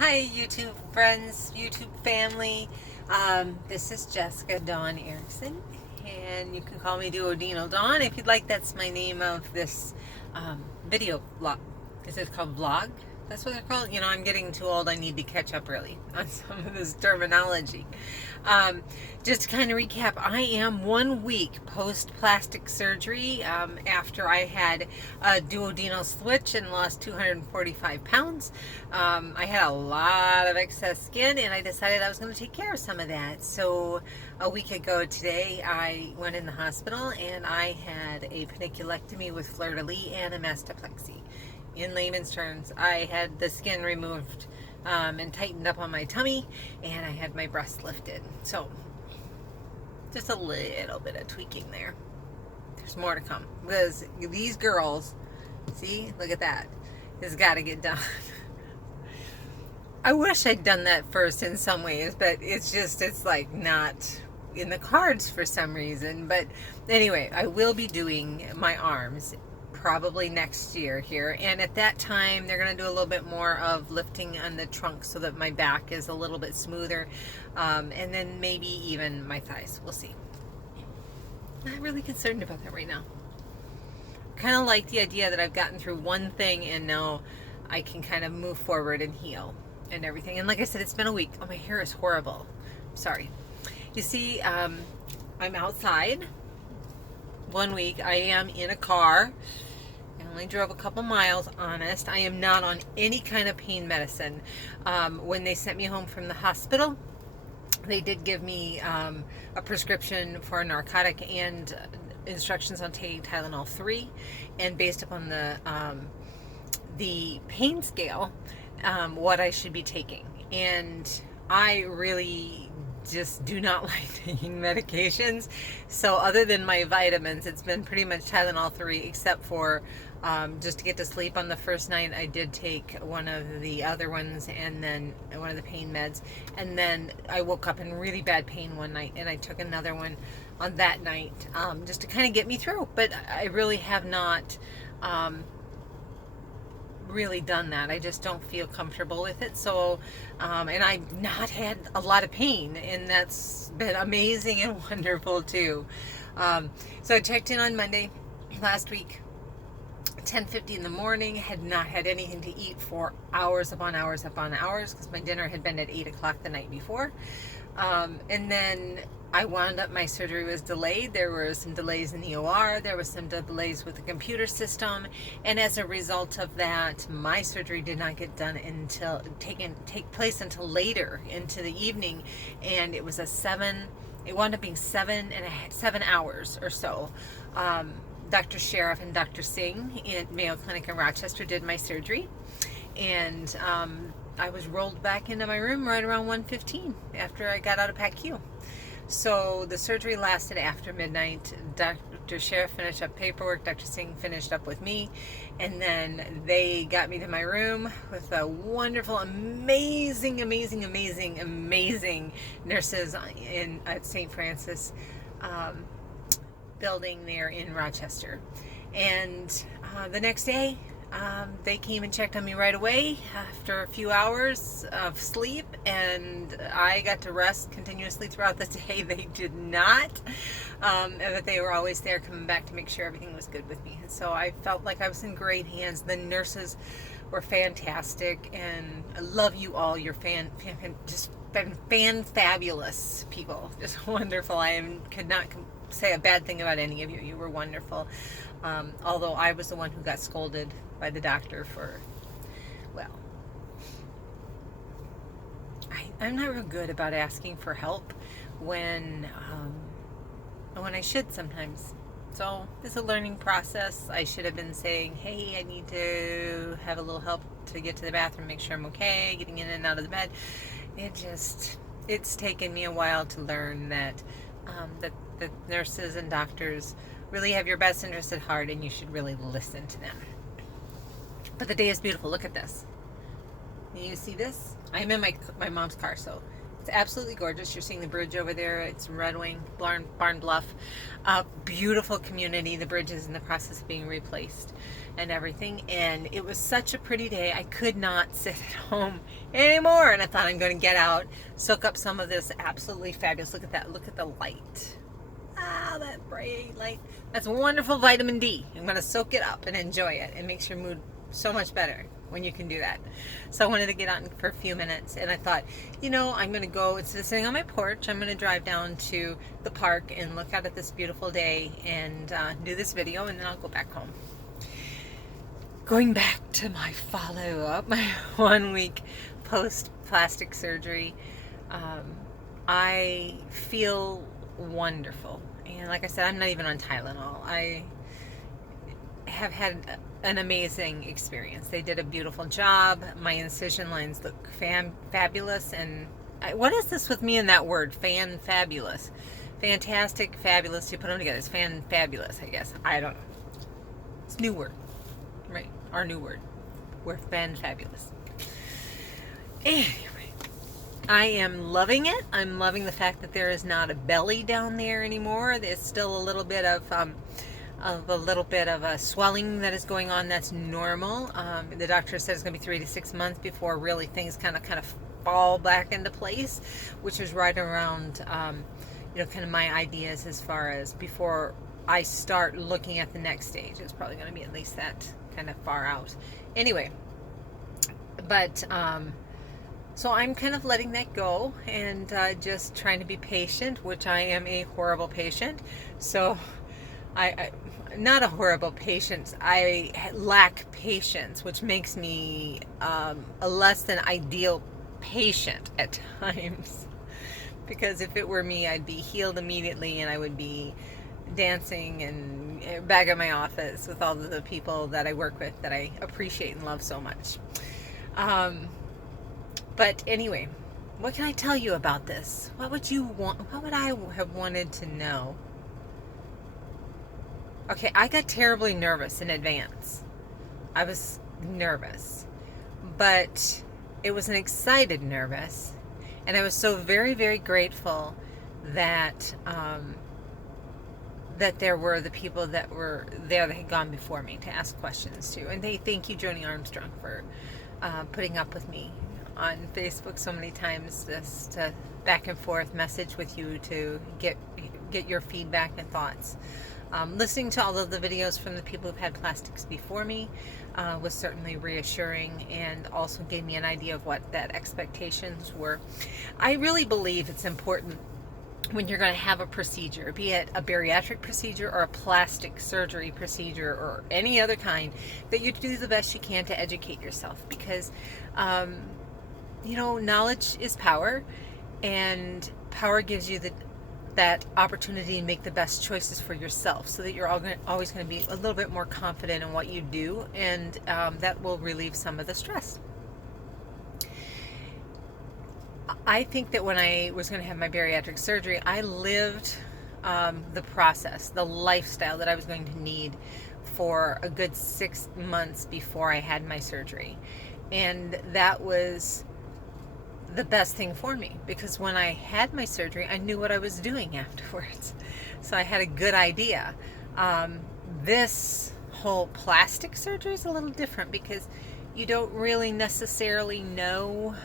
Hi, YouTube friends, YouTube family. This is Jessica Dawn Erickson, and you can call me Duodenal Dawn if you'd like. That's my name of this video vlog. Is it called vlog? That's what they're called. You know, I'm getting too old. I need to catch up really on some of this terminology. Just to kind of recap, I am 1 week post plastic surgery after I had a duodenal switch and lost 245 pounds. I had a lot of excess skin and I decided I was going to take care of some of that. So a week ago today, I went in the hospital and I had a panniculectomy with fleur-de-lis and a mastopexy. In layman's terms, I had the skin removed and tightened up on my tummy, and I had my breast lifted. So, just a little bit of tweaking there. There's more to come. Because these girls, see, look at that. Has got to get done. I wish I'd done that first in some ways, but it's like not in the cards for some reason. But anyway, I will be doing my arms probably next year here, and at that time they're going to do a little bit more of lifting on the trunk so that my back is a little bit smoother, and then maybe even my thighs. We'll see. I'm not really concerned about that right now. Kind of like the idea that I've gotten through one thing and now I can kind of move forward and heal and everything. And like I said, it's been a week. Oh, my hair is horrible. Sorry. You see, I'm outside 1 week. I am in a car. I only drove a couple miles, honest. I am not on any kind of pain medicine. When they sent me home from the hospital, they did give me a prescription for a narcotic and instructions on taking Tylenol 3. And based upon the pain scale, what I should be taking. And I really just do not like taking medications. So other than my vitamins, it's been pretty much Tylenol 3, except for just to get to sleep on the first night. I did take one of the other ones and then one of the pain meds. And then I woke up in really bad pain one night and I took another one on that night just to kind of get me through. But I really have not really done that. I just don't feel comfortable with it. So and I've not had a lot of pain, and that's been amazing and wonderful too. So I checked in on Monday last week, 10:50 in the morning. Had not had anything to eat for hours upon hours upon hours because my dinner had been at 8 o'clock the night before. And then I wound up, my surgery was delayed. There were some delays in the OR. There was some delays with the computer system. And as a result of that, my surgery did not get done until, take place until later into the evening. And it was it wound up being 7 hours or so. Dr. Sheriff and Dr. Singh at Mayo Clinic in Rochester did my surgery. And I was rolled back into my room right around 1:15 after I got out of PACU. So the surgery lasted after midnight. Dr. Sheriff finished up paperwork. Dr. Singh finished up with me. And then they got me to my room with a wonderful, amazing nurses at St. Francis building there in Rochester. And the next day, they came and checked on me right away after a few hours of sleep, and I got to rest continuously throughout the day. They did not, but they were always there coming back to make sure everything was good with me. And so I felt like I was in great hands. The nurses were fantastic, and I love you all. You're just fabulous people, just wonderful. Could not say a bad thing about any of you. You were wonderful. Although I was the one who got scolded by the doctor for, well, I'm not real good about asking for help when I should sometimes. So it's a learning process. I should have been saying, hey, I need to have a little help to get to the bathroom, make sure I'm okay, getting in and out of the bed. It's taken me a while to learn that the nurses and doctors really have your best interest at heart, and you should really listen to them. But the day is beautiful. Look at this. Can you see this? I'm in my mom's car, so it's absolutely gorgeous. You're seeing the bridge over there. It's Red Wing, Barn Bluff. Beautiful community. The bridge is in the process of being replaced and everything. And it was such a pretty day. I could not sit at home anymore. And I thought, I'm going to get out, soak up some of this absolutely fabulous. Look at that. Look at the light. Ah, that bright light. That's wonderful vitamin D. I'm going to soak it up and enjoy it. It makes your mood so much better when you can do that. So I wanted to get out for a few minutes, and I thought, you know, I'm going to go, instead of sitting on my porch, I'm going to drive down to the park and look out at this beautiful day and do this video, and then I'll go back home. Going back to my follow-up, my 1 week post-plastic surgery, I feel wonderful. And like I said, I'm not even on Tylenol. I have had an amazing experience. They did a beautiful job. My incision lines look fabulous. And what is this with me and that word? Fabulous. Fantastic, fabulous. You put them together. It's fabulous, I guess. I don't know. It's a new word. Right? Our new word. We're fabulous. Anyway, I am loving it. I'm loving the fact that there is not a belly down there anymore. There's still a little bit of a swelling that is going on. That's normal. The doctor said it's going to be 3 to 6 months before really things kind of fall back into place, which is right around kind of my ideas as far as before I start looking at the next stage. It's probably going to be at least that kind of far out. Anyway, but so I'm kind of letting that go and just trying to be patient, which I am a horrible patient. So I not a horrible patient. I lack patience, which makes me a less than ideal patient at times. Because if it were me, I'd be healed immediately, and I would be dancing and back at my office with all of the people that I work with that I appreciate and love so much. But anyway, what can I tell you about this? What would you want? What would I have wanted to know? Okay, I got terribly nervous in advance. I was nervous, but it was an excited nervous, and I was so very, very grateful that that there were the people that were there that had gone before me to ask questions to. And thank you, Joni Armstrong, for putting up with me on Facebook so many times, just to back and forth message with you to get your feedback and thoughts. Listening to all of the videos from the people who've had plastics before me was certainly reassuring, and also gave me an idea of what that expectations were. I really believe it's important when you're going to have a procedure, be it a bariatric procedure or a plastic surgery procedure or any other kind, that you do the best you can to educate yourself, because knowledge is power, and power gives you that opportunity to make the best choices for yourself, so that you're always going to be a little bit more confident in what you do, and that will relieve some of the stress. I think that when I was going to have my bariatric surgery, I lived the process, the lifestyle that I was going to need for a good 6 months before I had my surgery. And that was the best thing for me, because when I had my surgery, I knew what I was doing afterwards. So I had a good idea. This whole plastic surgery is a little different, because you don't really necessarily know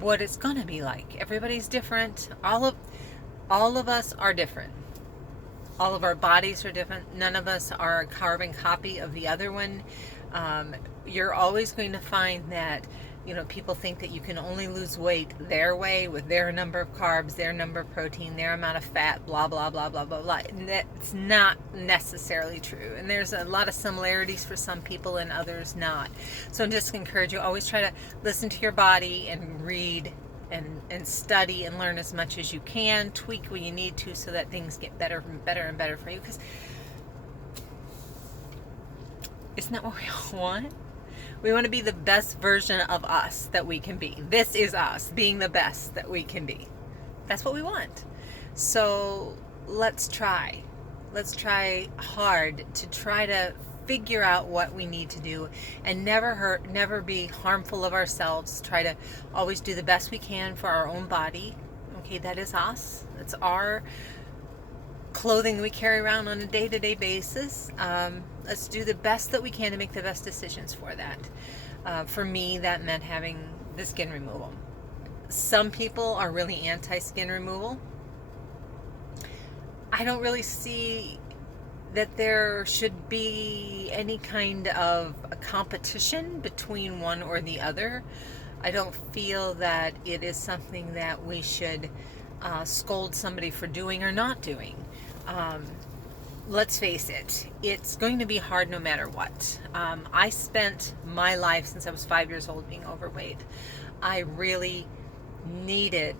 what it's going to be like. Everybody's different. All of us are different. All of our bodies are different. None of us are a carbon copy of the other one. You're always going to find that people think that you can only lose weight their way, with their number of carbs, their number of protein, their amount of fat, blah, blah, blah, blah, blah, blah. And that's not necessarily true. And there's a lot of similarities for some people and others not. So I'm just going to encourage you, always try to listen to your body and read and study and learn as much as you can. Tweak when you need to, so that things get better and better and better for you. Because isn't that what we all want? We want to be the best version of us that we can be. This is us being the best that we can be. That's what we want. So let's try. Let's try hard to try to figure out what we need to do, and never be harmful of ourselves. Try to always do the best we can for our own body. Okay, that is us. That's our clothing we carry around on a day-to-day basis. Let's do the best that we can to make the best decisions for that. For me, that meant having the skin removal. Some people are really anti-skin removal. I don't really see that there should be any kind of a competition between one or the other. I don't feel that it is something that we should scold somebody for doing or not doing. Let's face it, it's going to be hard no matter what. I spent my life since I was 5 years old being overweight. I really needed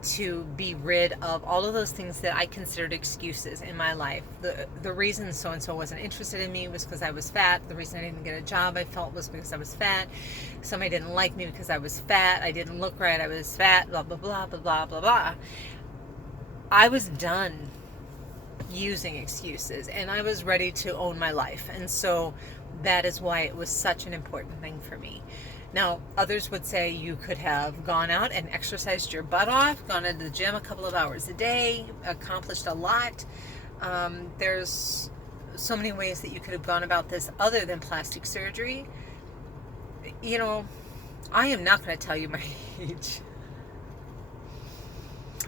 to be rid of all of those things that I considered excuses in my life. The reason so-and-so wasn't interested in me was because I was fat. The reason I didn't get a job, I felt, was because I was fat. Somebody didn't like me because I was fat. I didn't look right. I was fat, blah, blah, blah, blah, blah, blah, blah. I was done using excuses, and I was ready to own my life. And so that is why it was such an important thing for me. Now, others would say you could have gone out and exercised your butt off, gone to the gym a couple of hours a day, accomplished a lot. There's so many ways that you could have gone about this other than plastic surgery. You know, I am not going to tell you my age,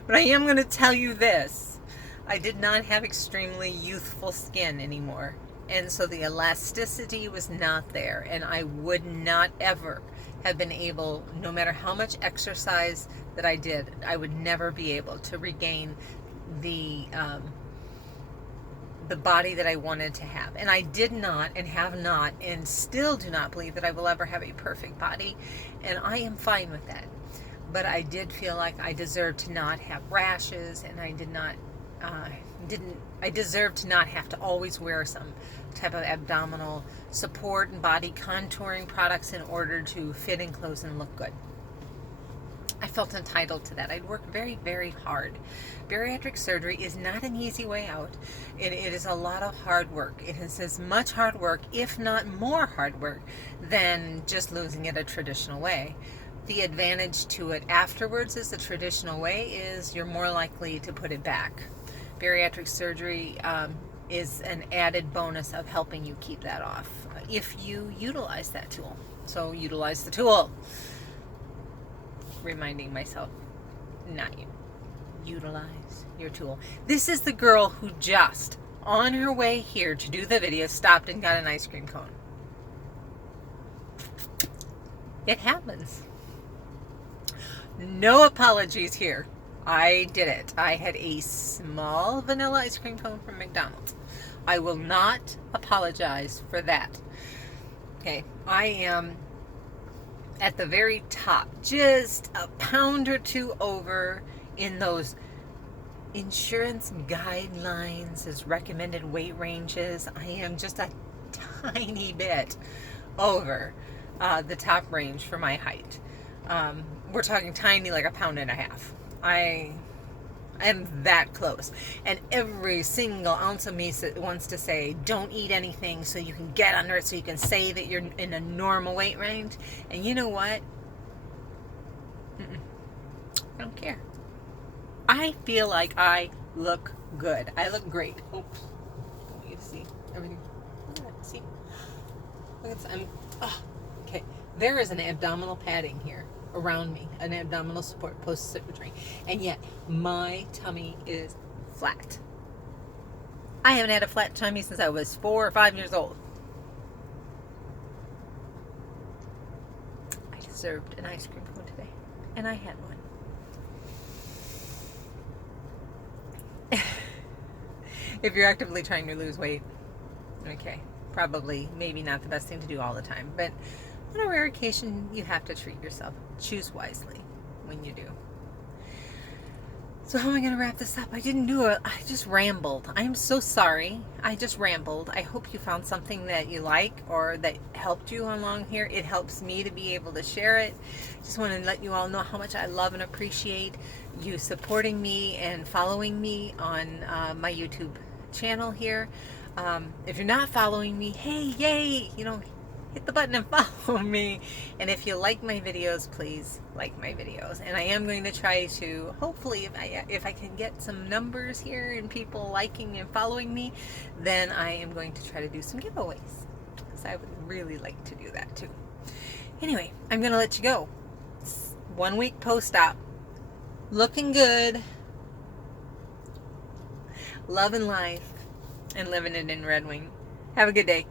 but I am going to tell you this. I did not have extremely youthful skin anymore. And so the elasticity was not there, and I would not ever have been able, no matter how much exercise that I did, I would never be able to regain the body that I wanted to have. And I did not, and have not, and still do not believe that I will ever have a perfect body, and I am fine with that. But I did feel like I deserved to not have rashes, and I deserve to not have to always wear some type of abdominal support and body contouring products in order to fit in clothes and look good. I felt entitled to that. I'd worked very, very hard. Bariatric surgery is not an easy way out. It is a lot of hard work. It is as much hard work, if not more hard work, than just losing it a traditional way. The advantage to it afterwards is the traditional way is you're more likely to put it back. Bariatric surgery is an added bonus of helping you keep that off if you utilize that tool. So utilize the tool. Reminding myself, not you. Utilize your tool. This is the girl who just, on her way here to do the video, stopped and got an ice cream cone. It happens. No apologies here. I did it. I had a small vanilla ice cream cone from McDonald's. I will not apologize for that. Okay, I am at the very top, just a pound or two over in those insurance guidelines as recommended weight ranges. I am just a tiny bit over the top range for my height. We're talking tiny, like a pound and a half. I am that close. And every single ounce of me wants to say, don't eat anything so you can get under it, so you can say that you're in a normal weight range. And you know what? I don't care. I feel like I look good. I look great. Oh, I want you to see everything. See? Look at this. Okay. There is an abdominal padding here around me, an abdominal support post-surgery, and yet my tummy is flat. I haven't had a flat tummy since I was 4 or 5 years old. I deserved an ice cream cone today, and I had one. If you're actively trying to lose weight, okay, probably maybe not the best thing to do all the time, but on a rare occasion, you have to treat yourself. Choose wisely when you do. So how am I going to wrap this up? I didn't do it. I just rambled. I am so sorry. I just rambled. I hope you found something that you like or that helped you along here. It helps me to be able to share it. Just want to let you all know how much I love and appreciate you supporting me and following me on my YouTube channel here. If you're not following me, hey, yay, hit the button and follow me. And if you like my videos, please like my videos. And I am going to try to, hopefully, if I can get some numbers here and people liking and following me, then I am going to try to do some giveaways, because I would really like to do that too. Anyway, I'm going to let you go. 1 week post-op. Looking good. Loving life. And living it in Red Wing. Have a good day.